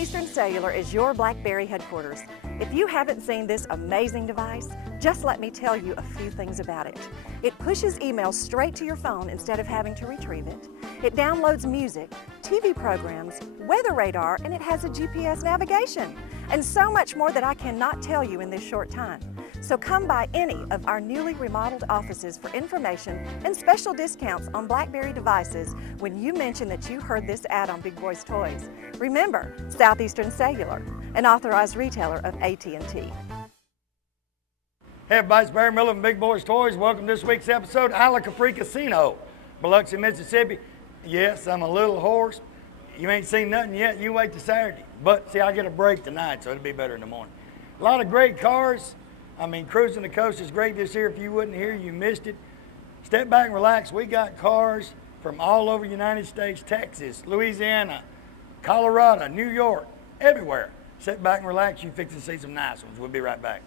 Southeastern Cellular is your BlackBerry headquarters. If you haven't seen this amazing device, just let me tell you a few things about it. It pushes emails straight to your phone instead of having to retrieve it. It downloads music, TV programs, weather radar, and it has a GPS navigation. And so much more that I cannot tell you in this short time. So come by any of our newly remodeled offices for information and special discounts on BlackBerry devices when you mention that you heard this ad on Big Boyz Toys. Remember, Southeastern Cellular, an authorized retailer of AT&T. Hey everybody, it's Barry Miller from Big Boyz Toys. Welcome to this week's episode, Isla Capri Casino, Biloxi, Mississippi. Yes, I'm a little hoarse. You ain't seen nothing yet, you wait till Saturday. But see, I get a break tonight, so it'll be better in the morning. A lot of great cars. I mean, Cruising the Coast is great this year. If you wasn't here, you missed it. Step back and relax. We got cars from all over the United States, Texas, Louisiana, Colorado, New York, everywhere. Sit back and relax. You fix to see some nice ones. We'll be right back.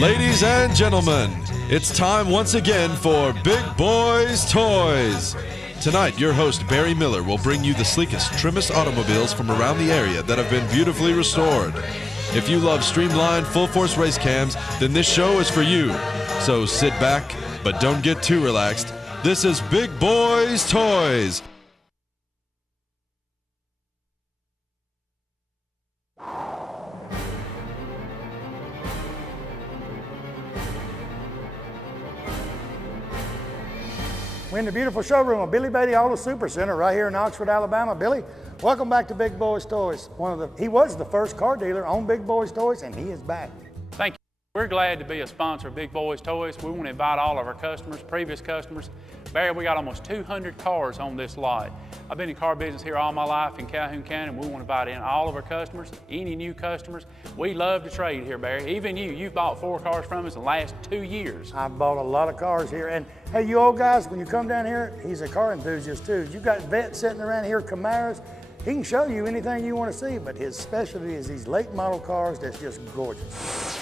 Ladies and gentlemen, it's time once again for Big Boyz Toys. Tonight, your host Barry Miller will bring you the sleekest, trimmest automobiles from around the area that have been beautifully restored. If you love streamlined, full-force race cams, then this show is for you. So sit back, but don't get too relaxed. This is Big Boyz Toys. We're in the beautiful showroom of Billy Beatty Auto Super Center right here in Oxford, Alabama. Billy, welcome back to Big Boyz Toys. He was the first car dealer on Big Boyz Toys, and he is back. Thank you. We're glad to be a sponsor of Big Boyz Toys. We want to invite all of our customers, previous customers. Barry, we got almost 200 cars on this lot. I've been in car business here all my life in Calhoun County, and we want to invite in all of our customers, any new customers. We love to trade here, Barry. Even you've bought 4 cars from us in the last 2 years. I've bought a lot of cars here, and hey, you old guys, when you come down here, he's a car enthusiast too. You got vets sitting around here, Camaros. He can show you anything you want to see, but his specialty is these late model cars that's just gorgeous.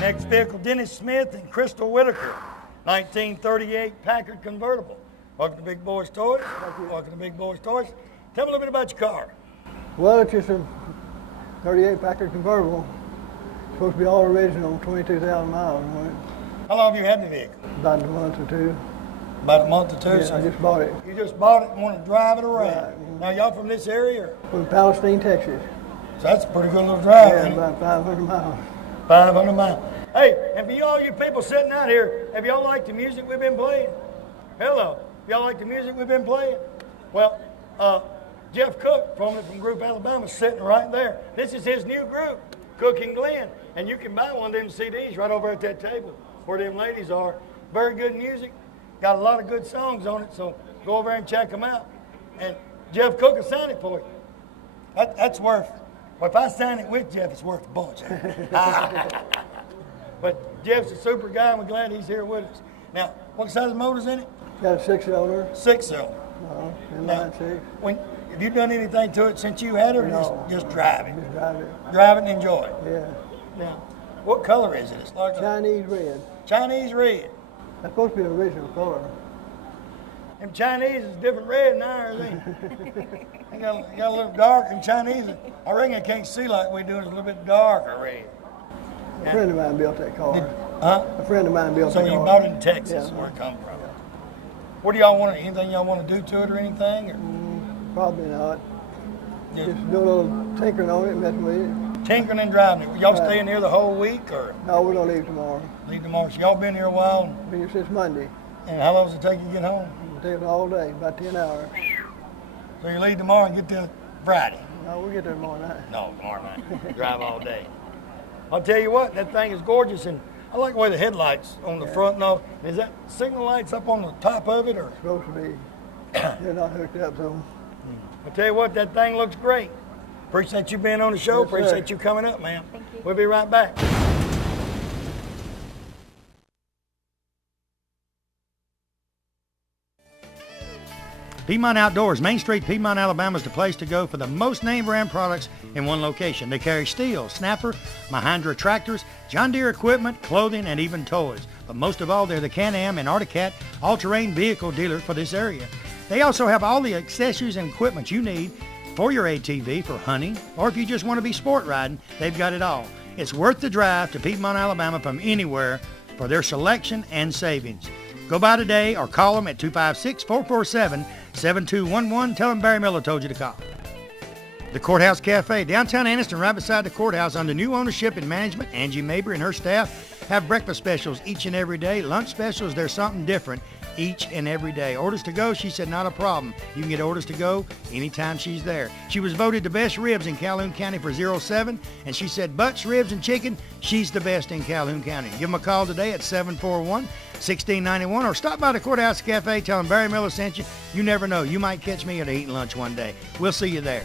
Next vehicle, Dennis Smith and Crystal Whitaker, 1938 Packard convertible. Welcome to Big Boyz Toys. Welcome to Big Boyz Toys. Tell me a little bit about your car. Well, it's just a 38 Packard convertible. It's supposed to be all original, 22,000 miles on it. How long have you had the vehicle? About a month or two. About a month or two? Yeah, I just bought it. You just bought it and want to drive it around. Right. Now, y'all from this area? Or? From Palestine, Texas. So that's a pretty good little drive. Yeah, about 500 miles. 500 miles. Hey, and for all you people sitting out here, have y'all liked the music we've been playing? Hello. Y'all like the music we've been playing? Well, Jeff Cook, formerly from Group Alabama, is sitting right there. This is his new group, Cook and Glenn. And you can buy one of them CDs right over at that table where them ladies are. Very good music. Got a lot of good songs on it, so go over there and check them out. And Jeff Cook will sign it for you. That's worth, well, if I sign it with Jeff, it's worth a bunch. But Jeff's a super guy, and we're glad he's here with us. Now, what size motor's in it? Got a 6-cylinder. 6-cylinder. Inline 6. Have you done anything to it since you had it, or No. just drive it? Just drive it. Drive it and enjoy it. Yeah. Now, what color is it? It's like Chinese red. Chinese red. That's supposed to be the original color. Them Chinese is different red than ours, ain't they? They got a little dark, and Chinese, I reckon I can't see like we do. It's a little bit darker red. A friend of mine built that car. Huh? A friend of mine built So that car. you bought it in Texas, Yeah. where it come from. What do y'all want? Anything y'all want to do to it or anything? Or? Probably not. Yeah. Just do a little tinkering on it, messing with it. Tinkering and driving it. Y'all Right. staying here the whole week, or No, we're gonna leave tomorrow. leave tomorrow? So y'all been here a while, Been here since Monday. and how long does it take you to get home? It'll take us all day, about 10 hours. So you leave tomorrow and get there Friday? No, we'll get there tomorrow night. No, tomorrow night. Drive all day. I'll tell you what, that thing is gorgeous, and I like the way the headlights on the front and all. Is that signal lights up on the top of it, or? It's supposed to be. They're not hooked up, so. I'll tell you what, that thing looks great. Appreciate you being on the show. Yes, sir. Appreciate you coming up, man. Thank you. We'll be right back. Piedmont Outdoors, Main Street, Piedmont, Alabama is the place to go for the most name brand products in one location. They carry Steel, Snapper, Mahindra tractors, John Deere equipment, clothing, and even toys. But most of all, they're the Can-Am and Arctic all-terrain vehicle dealer for this area. They also have all the accessories and equipment you need for your ATV, for hunting, or if you just want to be sport riding, they've got it all. It's worth the drive to Piedmont, Alabama from anywhere for their selection and savings. Go by today or call them at 256-447-7211. Tell them Barry Miller told you to call. The Courthouse Cafe, downtown Anniston, right beside the courthouse, under new ownership and management. Angie Mabry and her staff have breakfast specials each and every day. Lunch specials, there's something different each and every day. Orders to go, she said, not a problem. You can get orders to go anytime she's there. She was voted the best ribs in Calhoun County for 07, and she said butts, ribs, and chicken, she's the best in Calhoun County. Give them a call today at 741-1691, or stop by the Courthouse Cafe, tell them Barry Miller sent you. You never know, you might catch me at eating lunch one day. We'll see you there.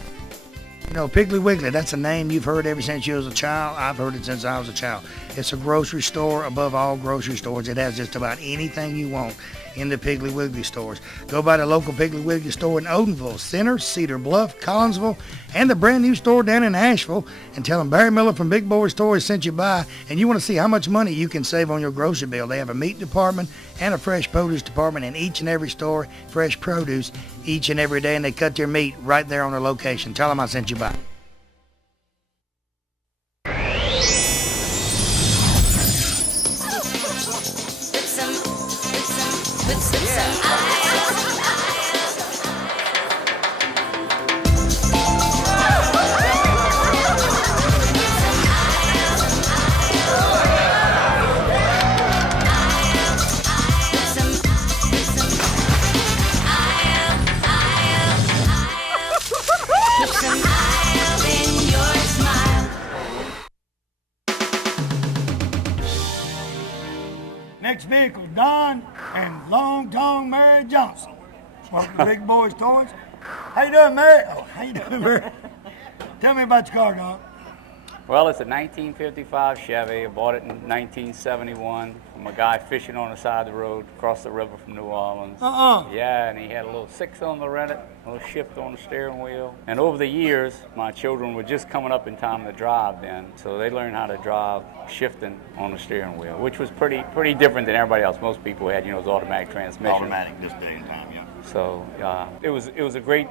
You know, Piggly Wiggly, that's a name you've heard ever since you was a child. I've heard it since I was a child. It's a grocery store above all grocery stores. It has just about anything you want in the Piggly Wiggly stores. Go by the local Piggly Wiggly store in Odenville, Center, Cedar Bluff, Collinsville, and the brand new store down in Asheville, and tell them Barry Miller from Big Boyz Toys sent you by, and you want to see how much money you can save on your grocery bill. They have a meat department and a fresh produce department in each and every store, fresh produce each and every day, and they cut their meat right there on their location. Tell them I sent you by. Next vehicle, Don and Long Tongue Mary Johnson. Smoking Big Boyz Toys. How you doing, Mary? Oh, how you doing, Mary? Tell me about your car, Don. Well, it's a 1955 Chevy. I bought it in 1971 from a guy fishing on the side of the road across the river from New Orleans. Yeah, and he had a little six-cylinder in it, a little shifter on the steering wheel. And over the years, my children were just coming up in time to drive then, so they learned how to drive shifting on the steering wheel, which was pretty different than everybody else. Most people had, those automatic transmission. Automatic this day and time, yeah. So it was a great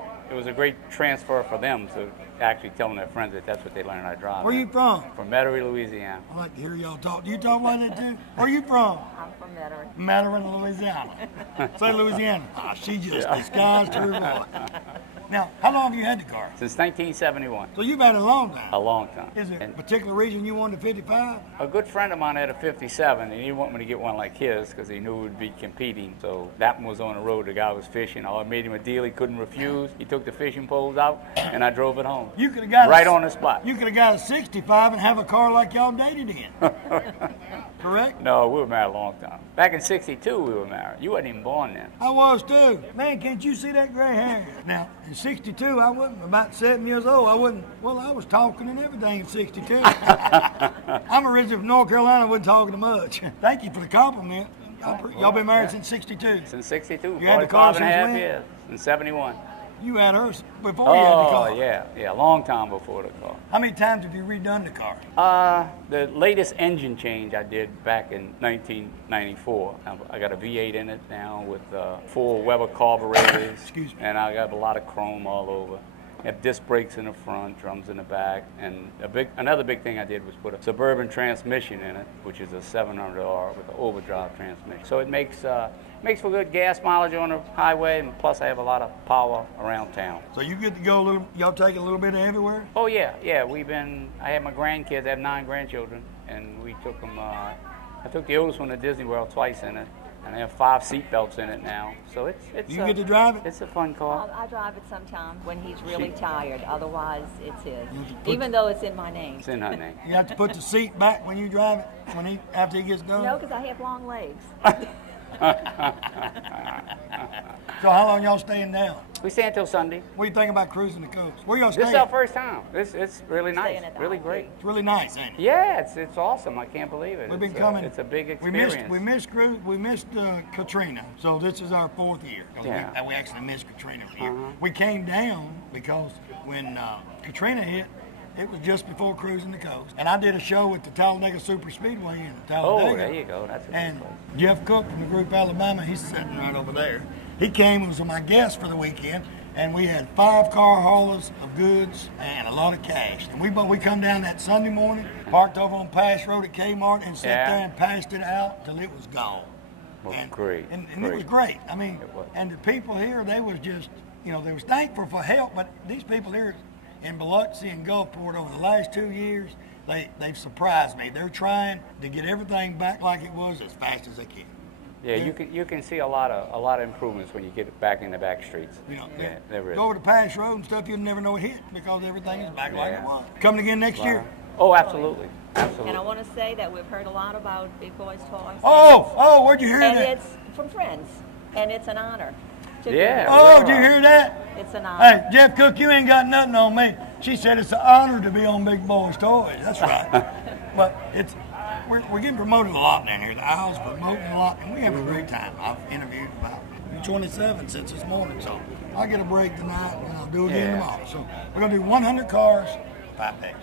transfer for them to actually telling their friends that that's what they learned how to drive. Where you from? From Metairie, Louisiana. I like to hear y'all talk. Do you talk like that too? Where you from? I'm from Metairie. Metairie, Louisiana. Say Louisiana. She just disguised her voice. Now, how long have you had the car? Since 1971. So you've had it a long time. A long time. Is there a particular reason you wanted a 55? A good friend of mine had a 57, and he wanted me to get one like his because he knew we'd be competing. So that one was on the road. The guy was fishing. I made him a deal he couldn't refuse. He took the fishing poles out, and I drove it home. You could have got right on the spot. You could have got a 65 and have a car like y'all dated in. Correct? No, we were married a long time. Back in '62, we were married. You wasn't even born then. I was too. Man, can't you see that gray hair? Now, in '62, I wasn't about 7 years old. I was talking and everything in '62. I'm originally from North Carolina, wasn't talking much. Thank you for the compliment. Y'all been married since '62? Since '62. You had the car 45 and a half since when? years. In '71. You had her before you had the car. Oh, yeah, a long time before the car. How many times have you redone the car? The latest engine change I did back in 1994. I got a V8 in it now with 4 Weber carburetors. Excuse me. And I got a lot of chrome all over. I have disc brakes in the front, drums in the back, and another big thing I did was put a Suburban transmission in it, which is a 700R with an overdrive transmission. So it makes for good gas mileage on the highway, and plus I have a lot of power around town. So you get to go y'all take a little bit of everywhere? Oh yeah. I have my grandkids, I have 9 grandchildren, and we took them, I took the oldest one to Disney World twice in it. and they have 5 seat belts in it now. So it's You get to drive it? It's a fun car. I drive it sometime when he's really tired. Otherwise, it's his. put- Even though it's in my name. It's in her name. You have to put the seat back when you drive it, after he gets done? No, because I have long legs. So how long y'all staying down? We stay until Sunday. What do you think about cruising the coast? Where y'all This staying? is our first time. It's really nice, Staying at the really house. great. It's really nice, ain't it? Yeah, it's awesome. I can't believe it. We've been It's coming. It's a big experience. We missed Katrina, so this is our 4th year. Yeah. We actually missed Katrina here. We came down because when Katrina hit, it was just before cruising the coast, and I did a show at the Talladega Super Speedway in Talladega. Oh, there you go. That's a good And place. Jeff Cook from the group Alabama, he's sitting right over there. He came and was my guest for the weekend, and we had 5 car haulers of goods and a lot of cash. And we come down that Sunday morning, parked over on Pass Road at Kmart, and sat there and passed it out till it was gone. Well, And, great. And it was great. I mean, It was. and the people here, they was just, they was thankful for help, but these people here in Biloxi and Gulfport over the last 2 years, they've surprised me. They're trying to get everything back like it was as fast as they can. Yeah, you can see a lot of improvements when you get it back in the back streets. Yeah, there is. Go over to Pass Road and stuff, you'll never know it hit because everything is back like it was. Coming again next year? Oh, absolutely, absolutely. And I want to say that we've heard a lot about Big Boyz Toyz. Oh, where'd you hear And that? it's from friends. And it's an honor. To be Yeah. here. Oh, did you hear that? It's an honor. Hey, Jeff Cook, you ain't got nothing on me. She said it's an honor to be on Big Boyz Toyz. That's right. But we're getting promoted a lot down here. The aisle's promoting a lot, and we have a great time. I've interviewed about 27 since this morning, so I'll get a break tonight, and I'll do it again tomorrow. So we're going to do 100 cars, 5 days.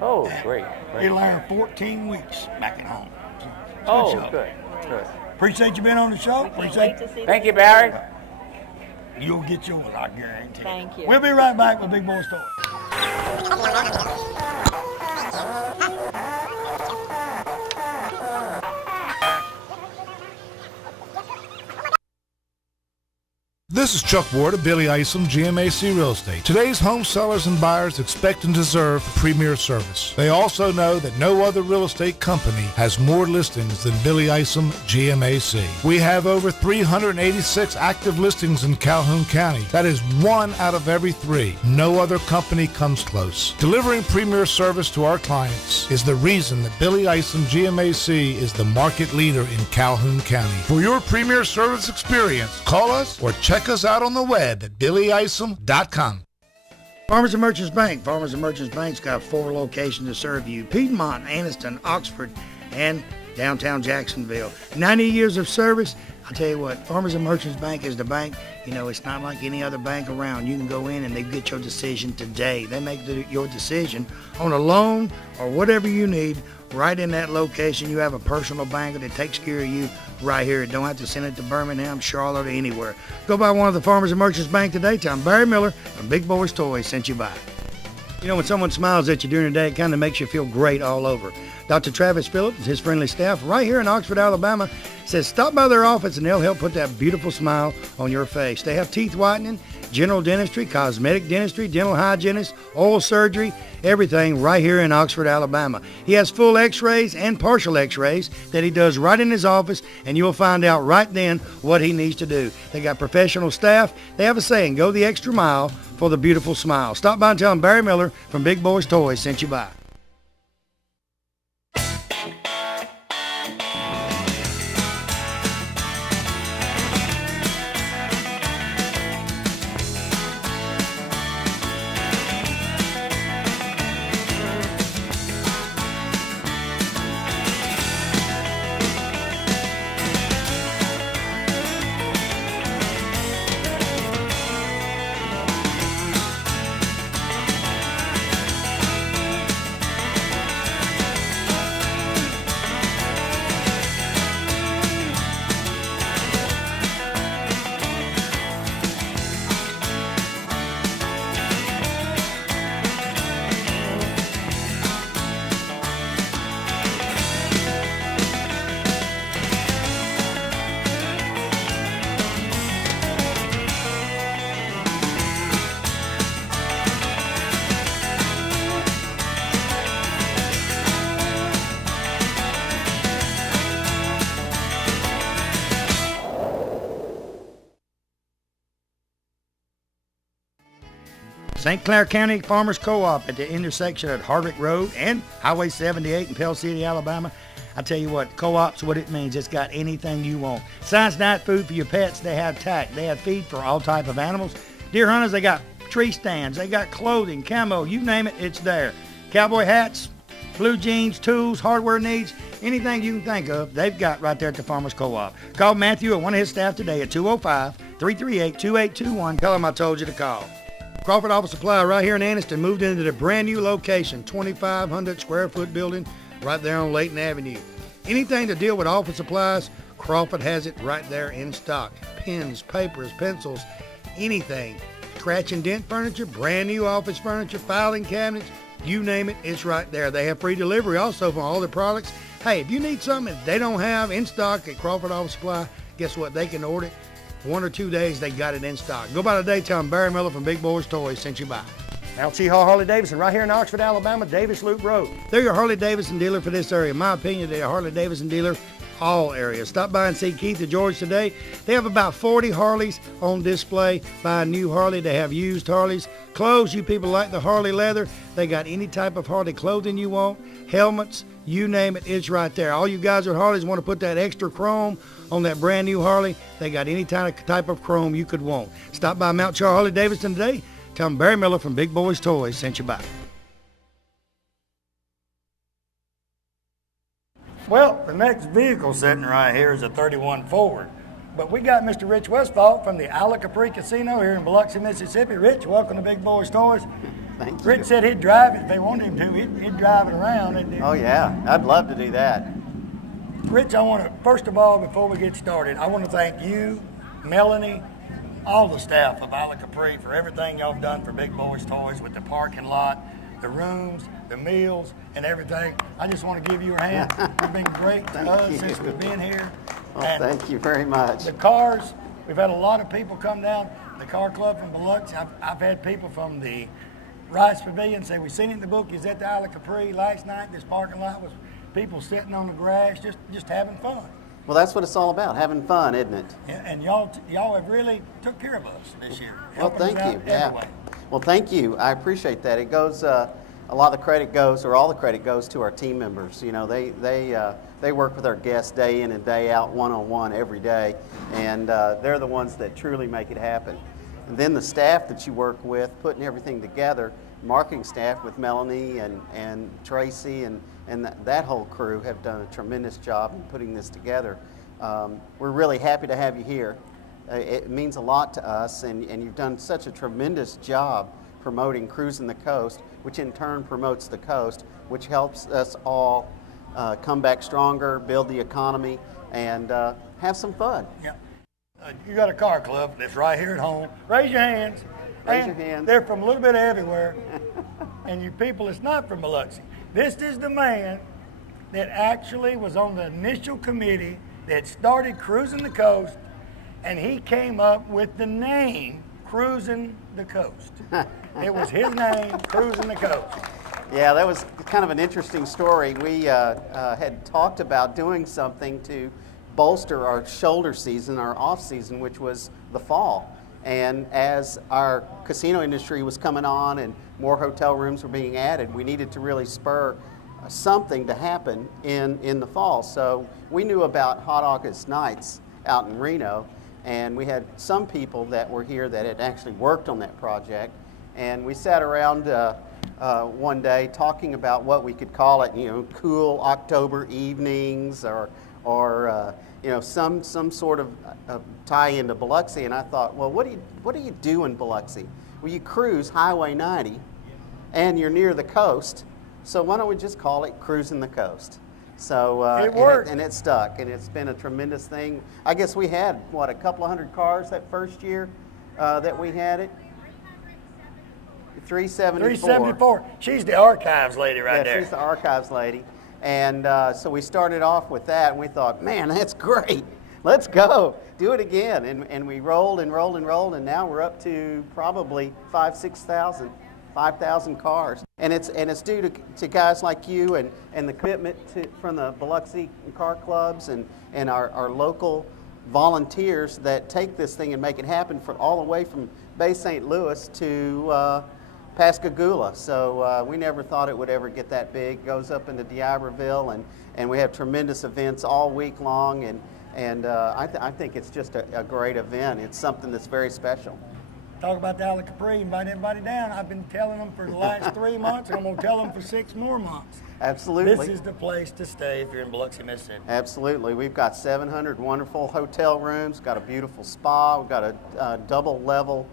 Oh, great. It'll air 14 weeks back at home. So it's a Oh, show. good. Appreciate you being on the show. Can't Appreciate wait to see Thank the you, Barry. You'll get yours, I guarantee. Thank you. We'll be right back with Big Boyz Toyz. This is Chuck Ward of Billy Isom GMAC Real Estate. Today's home sellers and buyers expect and deserve premier service. They also know that no other real estate company has more listings than Billy Isom GMAC. We have over 386 active listings in Calhoun County. That is 1 out of every 3. No other company comes close. Delivering premier service to our clients is the reason that Billy Isom GMAC is the market leader in Calhoun County. For your premier service experience, call us or check us out on the web at billyisom.com. Farmers and Merchants Bank. Farmers and Merchants Bank's got 4 locations to serve you. Piedmont, Anniston, Oxford, and downtown Jacksonville. 90 years of service. I'll tell you what, Farmers and Merchants Bank is the bank. It's not like any other bank around. You can go in and they get your decision today. They make your decision on a loan or whatever you need right in that location. You have a personal banker that takes care of you right here. Don't have to send it to Birmingham, Charlotte, or anywhere. Go by one of the Farmers and Merchants Bank today. Tell them Barry Miller from Big Boyz Toyz sent you by. When someone smiles at you during the day, it kind of makes you feel great all over. Dr. Travis Phillips and his friendly staff right here in Oxford, Alabama, says stop by their office and they'll help put that beautiful smile on your face. They have teeth whitening, general dentistry, cosmetic dentistry, dental hygienist, oral surgery, everything right here in Oxford, Alabama. He has full x-rays and partial x-rays that he does right in his office, and you'll find out right then what he needs to do. They got professional staff. They have a saying, go the extra mile for the beautiful smile. Stop by and tell him Barry Miller from Big Boyz Toyz sent you by. St. Clair County Farmers Co-op at the intersection at Hardwick Road and Highway 78 in Pell City, Alabama. I tell you what, co-op's what it means. It's got anything you want. Science Night food for your pets. They have tack. They have feed for all type of animals. Deer hunters, they got tree stands. They got clothing, camo, you name it, it's there. Cowboy hats, blue jeans, tools, hardware needs, anything you can think of, they've got right there at the Farmers Co-op. Call Matthew or one of his staff today at 205-338-2821. Tell him I told you to call. Crawford Office Supply right here in Anniston moved into the brand new location, 2,500 square foot building right there on Layton Avenue. Anything to deal with office supplies, Crawford has it right there in stock. Pens, papers, pencils, anything. Scratch and dent furniture, brand new office furniture, filing cabinets, you name it, it's right there. They have free delivery also for all their products. Hey, if you need something that they don't have in stock at Crawford Office Supply, guess what? They can order it. 1 or 2 days, they got it in stock. Go by today, tell them Barry Miller from Big Boyz Toys sent you by. Mount Cheahaw Harley-Davidson, right here in Oxford, Alabama, Davis Loop Road. They're your Harley-Davidson dealer for this area. In my opinion, they're a Harley-Davidson dealer all areas. Stop by and see Keith or George today. They have about 40 Harleys on display. Buy a new Harley. They have used Harleys. Clothes, you people like the Harley leather. They got any type of Harley clothing you want. Helmets, you name it, it's right there. All you guys with Harleys want to put that extra chrome on that brand new Harley. They got any type of chrome you could want. Stop by Mount Cheahaw Harley-Davidson today. Tell them Barry Miller from Big Boyz Toys sent you by. Well, the next vehicle sitting right here is a 31 Ford. But we got Mr. Rich Westfall from the Isla Capri Casino here in Biloxi, Mississippi. Rich, welcome to Big Boyz Toys. Thank you. Rich said he'd drive it if they wanted him to. He'd drive it around. Oh, yeah. I'd love to do that. Rich, I want to, first of all, before we get started, I want to thank you, Melanie, all the staff of Isla Capri for everything y'all have done for Big Boyz Toys with the parking lot, the rooms, the meals, and everything. I just want to give you a hand. You've been great to us since we've been here. Well, thank you very much. The cars, we've had a lot of people come down. The car club from Biloxi, I've had people from the Rice Pavilion say, we seen it in the book, is at the Isla Capri last night. This parking lot was people sitting on the grass, just having fun. Well, that's what it's all about, having fun, isn't it? And y'all have really took care of us this year. Well, thank you. Yeah. Well, thank you. I appreciate that. It goes, a lot of the credit goes, or all the credit goes to our team members. You know, they work with our guests day in and day out, one-on-one every day, and they're the ones that truly make it happen. And then the staff that you work with, putting everything together, marketing staff with Melanie and Tracy and that whole crew have done a tremendous job in putting this together. We're really happy to have you here. It means a lot to us, and you've done such a tremendous job promoting Cruising the Coast, which in turn promotes the coast, which helps us all come back stronger, build the economy, and have some fun. Yeah. You got a car club that's right here at home. Raise your hands. Raise your hands. They're from a little bit everywhere. And you people, it's not from Biloxi. This is the man that actually was on the initial committee that started Cruising the Coast, and he came up with the name Cruising the Coast. It was his name, Cruising the Coast. Yeah, that was kind of an interesting story. We had talked about doing something to bolster our shoulder season, our off season, which was the fall. And as our casino industry was coming on and more hotel rooms were being added, we needed to really spur something to happen in the fall. So we knew about Hot August Nights out in Reno, and we had some people that were here that had actually worked on that project. And we sat around one day talking about what we could call it, you know, cool October evenings or you know, some sort of tie into Biloxi. And I thought, well, what do you do in Biloxi? Well, you cruise Highway 90, and you're near the coast. So why don't we just call it Cruising the Coast? So it worked, and it stuck, and it's been a tremendous thing. I guess we had a couple of hundred cars that first year that we had it. 374. She's the archives lady right there. Yeah, she's the archives lady. And so we started off with that, and we thought, man, that's great. Let's go. Do it again. And we rolled and rolled and rolled, and now we're up to probably 5,000 cars. And it's due to guys like you and the commitment from the Biloxi car clubs and our local volunteers that take this thing and make it happen all the way from Bay St. Louis to Pascagoula. So we never thought it would ever get that big. It goes up into D'Iberville, and we have tremendous events all week long, and I think it's just a great event. It's something that's very special. Talk about the Isle of Capri, invite everybody down. I've been telling them for the last 3 months, and I'm going to tell them for 6 more months. Absolutely. This is the place to stay if you're in Biloxi, Mississippi. Absolutely. We've got 700 wonderful hotel rooms, got a beautiful spa, we've got a double level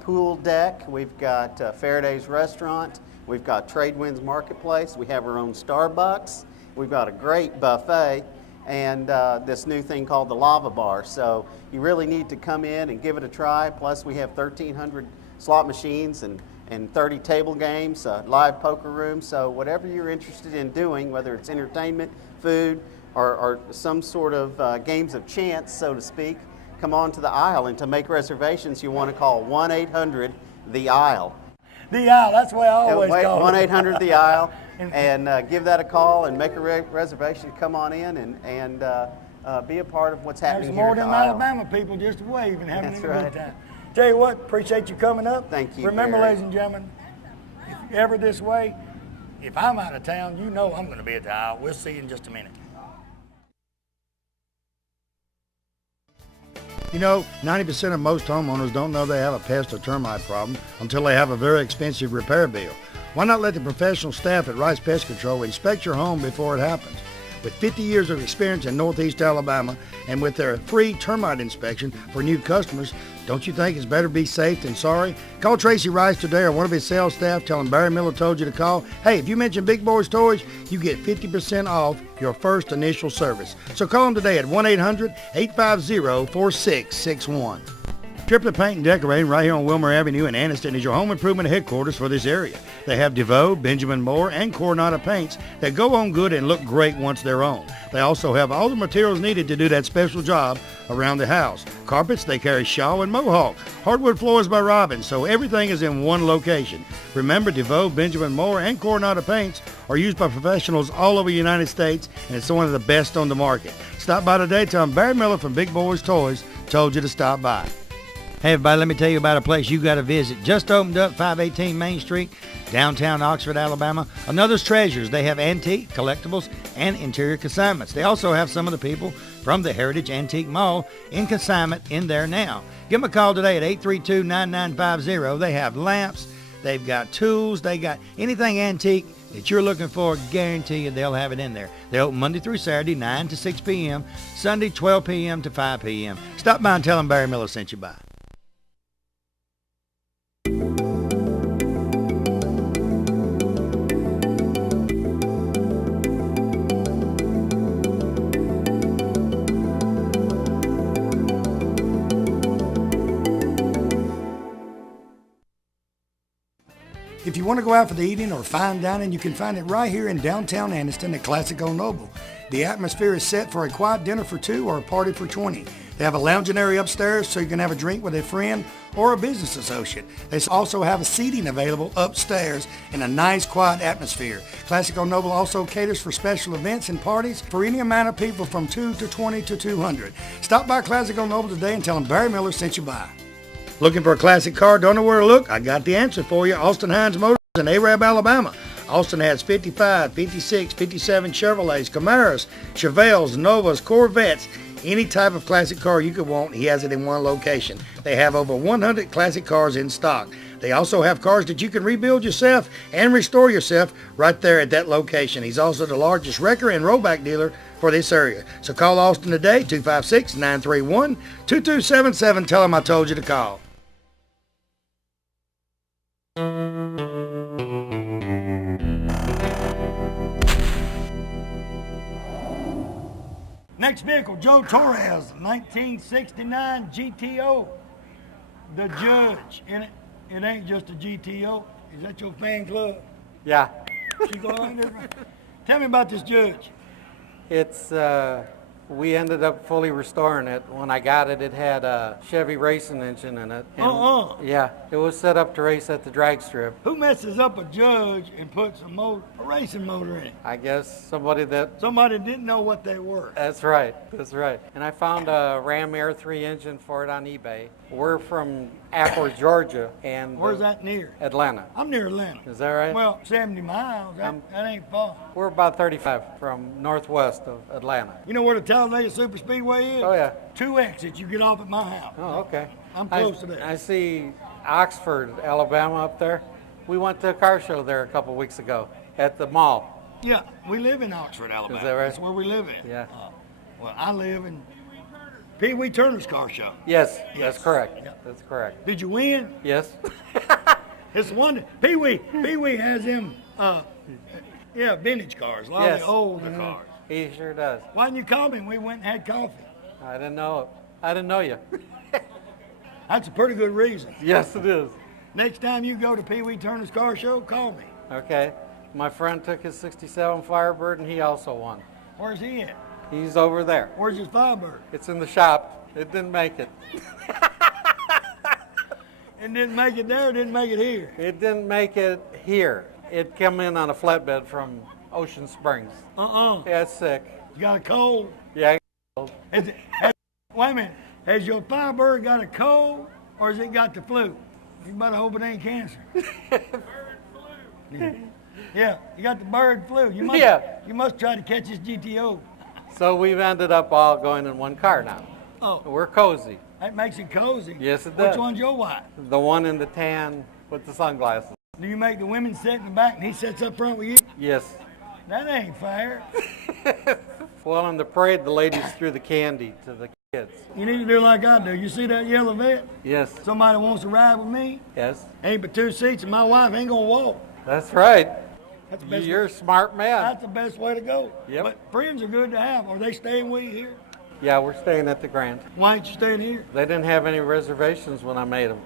pool deck, we've got Faraday's restaurant, we've got Tradewinds Marketplace, we have our own Starbucks, we've got a great buffet, and this new thing called the Lava Bar. So you really need to come in and give it a try. Plus we have 1,300 slot machines and 30 table games, live poker room. So whatever you're interested in doing, whether it's entertainment, food, or some sort of games of chance, so to speak, come on to the Isle. And to make reservations, you want to call 1-800-THE-ISLE. The Isle, that's the way I always call it. 1-800-THE-ISLE, and give that a call and make a reservation. Come on in and be a part of what's happening There's more here than at the Alabama people just waving, having That's a right. good time. Tell you what, appreciate you coming up. Thank you, Remember, Barry. ladies and gentlemen, if you're ever this way, if I'm out of town, you know I'm going to be at the Isle. We'll see you in just a minute. You know, 90% of most homeowners don't know they have a pest or termite problem until they have a very expensive repair bill. Why not let the professional staff at Rice Pest Control inspect your home before it happens? With 50 years of experience in Northeast Alabama and with their free termite inspection for new customers, don't you think it's better be safe than sorry? Call Tracy Rice today or one of his sales staff. Tell him Barry Miller told you to call. Hey, if you mention Big Boyz Toys, you get 50% off your first initial service. So call them today at 1-800-850-4661. Triplet Paint and Decorating right here on Wilmer Avenue in Anniston is your home improvement headquarters for this area. They have DeVoe, Benjamin Moore, and Coronado paints that go on good and look great once they're on. They also have all the materials needed to do that special job around the house. Carpets, they carry Shaw and Mohawk. Hardwood floors by Robbins, so everything is in one location. Remember, DeVoe, Benjamin Moore, and Coronado paints are used by professionals all over the United States, and it's one of the best on the market. Stop by today. Tell them Barry Miller from Big Boyz Toys told you to stop by. Hey everybody, let me tell you about a place you got to visit. Just opened up, 518 Main Street, downtown Oxford, Alabama. Another's Treasures. They have antique, collectibles, and interior consignments. They also have some of the people from the Heritage Antique Mall in consignment in there now. Give them a call today at 832-9950. They have lamps, they've got tools, they got anything antique that you're looking for. Guarantee you they'll have it in there. They open Monday through Saturday, 9 to 6 p.m., Sunday, 12 p.m. to 5 p.m. Stop by and tell them Barry Miller sent you by. If you want to go out for the evening or fine dining, you can find it right here in downtown Anniston at Classic Old Noble. The atmosphere is set for a quiet dinner for 2 or a party for 20. They have a lounging area upstairs so you can have a drink with a friend or a business associate. They also have a seating available upstairs in a nice quiet atmosphere. Classic Old Noble also caters for special events and parties for any amount of people from 2 to 20 to 200. Stop by Classic Old Noble today and tell them Barry Miller sent you by. Looking for a classic car? Don't know where to look? I got the answer for you. Austin Hines Motors in Arab, Alabama. Austin has 55, 56, 57 Chevrolets, Camaros, Chevelles, Novas, Corvettes. Any type of classic car you could want, he has it in one location. They have over 100 classic cars in stock. They also have cars that you can rebuild yourself and restore yourself right there at that location. He's also the largest wrecker and rollback dealer for this area. So call Austin today, 256-931-2277. Tell him I told you to call. Next vehicle, Joe Torres, 1969 GTO. The Judge. And it ain't just a GTO. Is that your fan club? Yeah. You go on there? Tell me about this Judge. It's, we ended up fully restoring it. When I got it, it had a Chevy racing engine in it. And yeah, it was set up to race at the drag strip. Who messes up a Judge and puts a racing motor in it? I guess somebody didn't know what they were. That's right. That's right. And I found a Ram Air 3 engine for it on eBay. We're from Ackworth, Georgia, and Where's that near? Atlanta. I'm near Atlanta. Is that right? Well, 70 miles. That ain't far. We're about 35 from northwest of Atlanta. You know where the Talladega Super Speedway is? Oh, yeah. 2 exits. You get off at my house. Oh, okay. I'm close to that. I see Oxford, Alabama up there. We went to a car show there a couple weeks ago at the mall. Yeah, we live in Oxford, Alabama. Is that right? That's where we live at. Yeah. Well, I live in Pee Wee Turner's car show. Yes, that's correct. Yeah. That's correct. Did you win? Yes. It's one. Pee Wee has them, vintage cars. A lot of the older cars. He sure does. Why didn't you call me when we went and had coffee? I didn't know it. I didn't know you. That's a pretty good reason. Yes, it is. Next time you go to Pee Wee Turner's car show, call me. Okay. My friend took his 67 Firebird, and he also won. Where's he at? He's over there. Where's his Firebird? It's in the shop. It didn't make it. It didn't make it there, didn't make it here. It didn't make it here. It came in on a flatbed from Ocean Springs. Yeah, it's sick. You got a cold? Yeah, I got a cold. Wait a minute. Has your Firebird got a cold, or has it got the flu? You better hope it ain't cancer. Yeah, you got the bird flu. You must try to catch this GTO. So we've ended up all going in one car now. Oh. We're cozy. That makes it cozy. Yes, it does. Which one's your wife? The one in the tan with the sunglasses. Do you make the women sit in the back and he sits up front with you? Yes. That ain't fair. Well, in the parade, the ladies threw the candy to the kids. You need to do like I do. You see that yellow vet? Yes. Somebody wants to ride with me? Yes. Ain't but 2 seats and my wife ain't gonna walk. That's right. That's the best You're a smart man. That's the best way to go. Yep. But friends are good to have. Are they staying with you here? Yeah, we're staying at the Grand. Why ain't you staying here? They didn't have any reservations when I made them.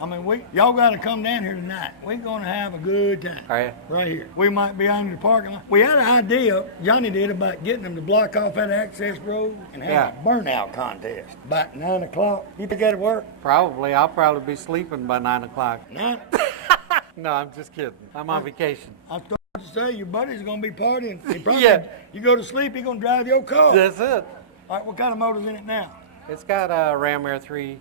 I mean, y'all got to come down here tonight. We're going to have a good time. Are you? Right here. We might be out in the parking lot. We had an idea, Johnny did, about getting them to block off that access road and have a burnout contest. About 9 o'clock. You think that'd work? Probably. I'll probably be sleeping by 9 o'clock. 9? No, I'm just kidding. I'm on vacation. I was starting to say, your buddy's going to be partying. He probably, you go to sleep, he's going to drive your car. That's it. All right, what kind of motor's in it now? It's got a Ram Air 3,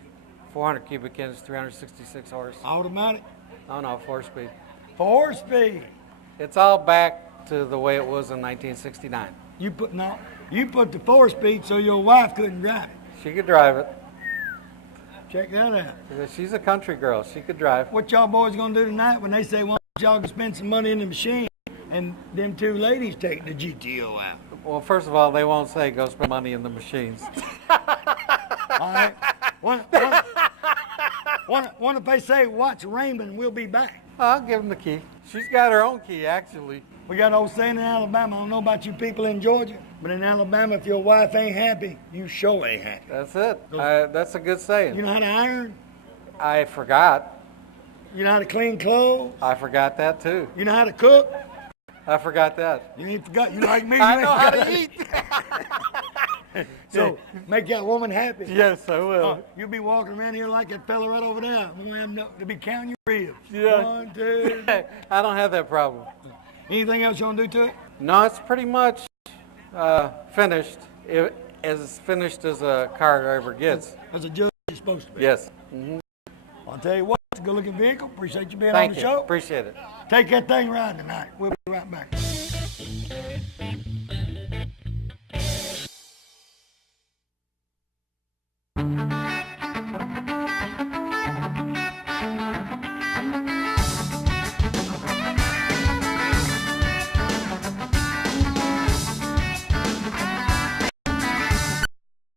400 cubic inch, 366 horse. Automatic? Oh, no, 4-speed. 4-speed? It's all back to the way it was in 1969. You put the 4-speed so your wife couldn't drive it. She could drive it. Check that out. She's a country girl. She could drive. What y'all boys gonna do tonight when they say, why don't y'all can spend some money in the machine and them 2 ladies take the GTO out? Well, first of all, they won't say go spend money in the machines. All right. What if they say, watch Raymond, we'll be back? I'll give them the key. She's got her own key, actually. We got an old saying in Alabama, I don't know about you people in Georgia, but in Alabama, if your wife ain't happy, you sure ain't happy. That's it. That's a good saying. You know how to iron? I forgot. You know how to clean clothes? I forgot that, too. You know how to cook? I forgot that. You ain't forgot. You like me? I know how to eat. So, make that woman happy. Yes, I will. You'll be walking around here like that fella right over there. To be counting your ribs. Yeah. 1, 2. I don't have that problem. Anything else you want to do to it? No, it's pretty much finished. As finished as a car ever gets. As a judge is supposed to be. Yes. Mm-hmm. I'll tell you what, it's a good-looking vehicle. Appreciate you being Thank on the you. show. Appreciate it. Take that thing riding tonight. We'll be right back.